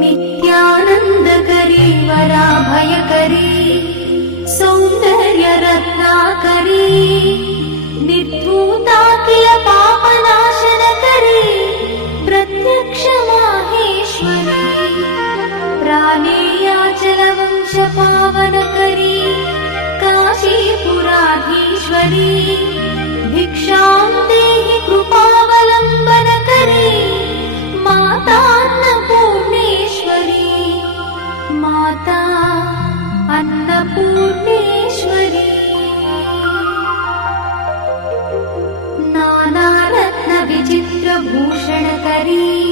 नित्यानन्दकरी वराभयकरी सौन्दर्यरत्नाकरी निर्धूताखिल पापनाशनकरी प्रत्यक्ष माहेश्वरी प्रालेयाचलवंशपावनकरी काशीपुराधीश्वरी भिक्षां देहि कृपावलम्बनकरी माता अन्नपूर्णेश्वरी माता अन्नपूर्णेश्वरी नानारत्नविचित्रभूषणकरी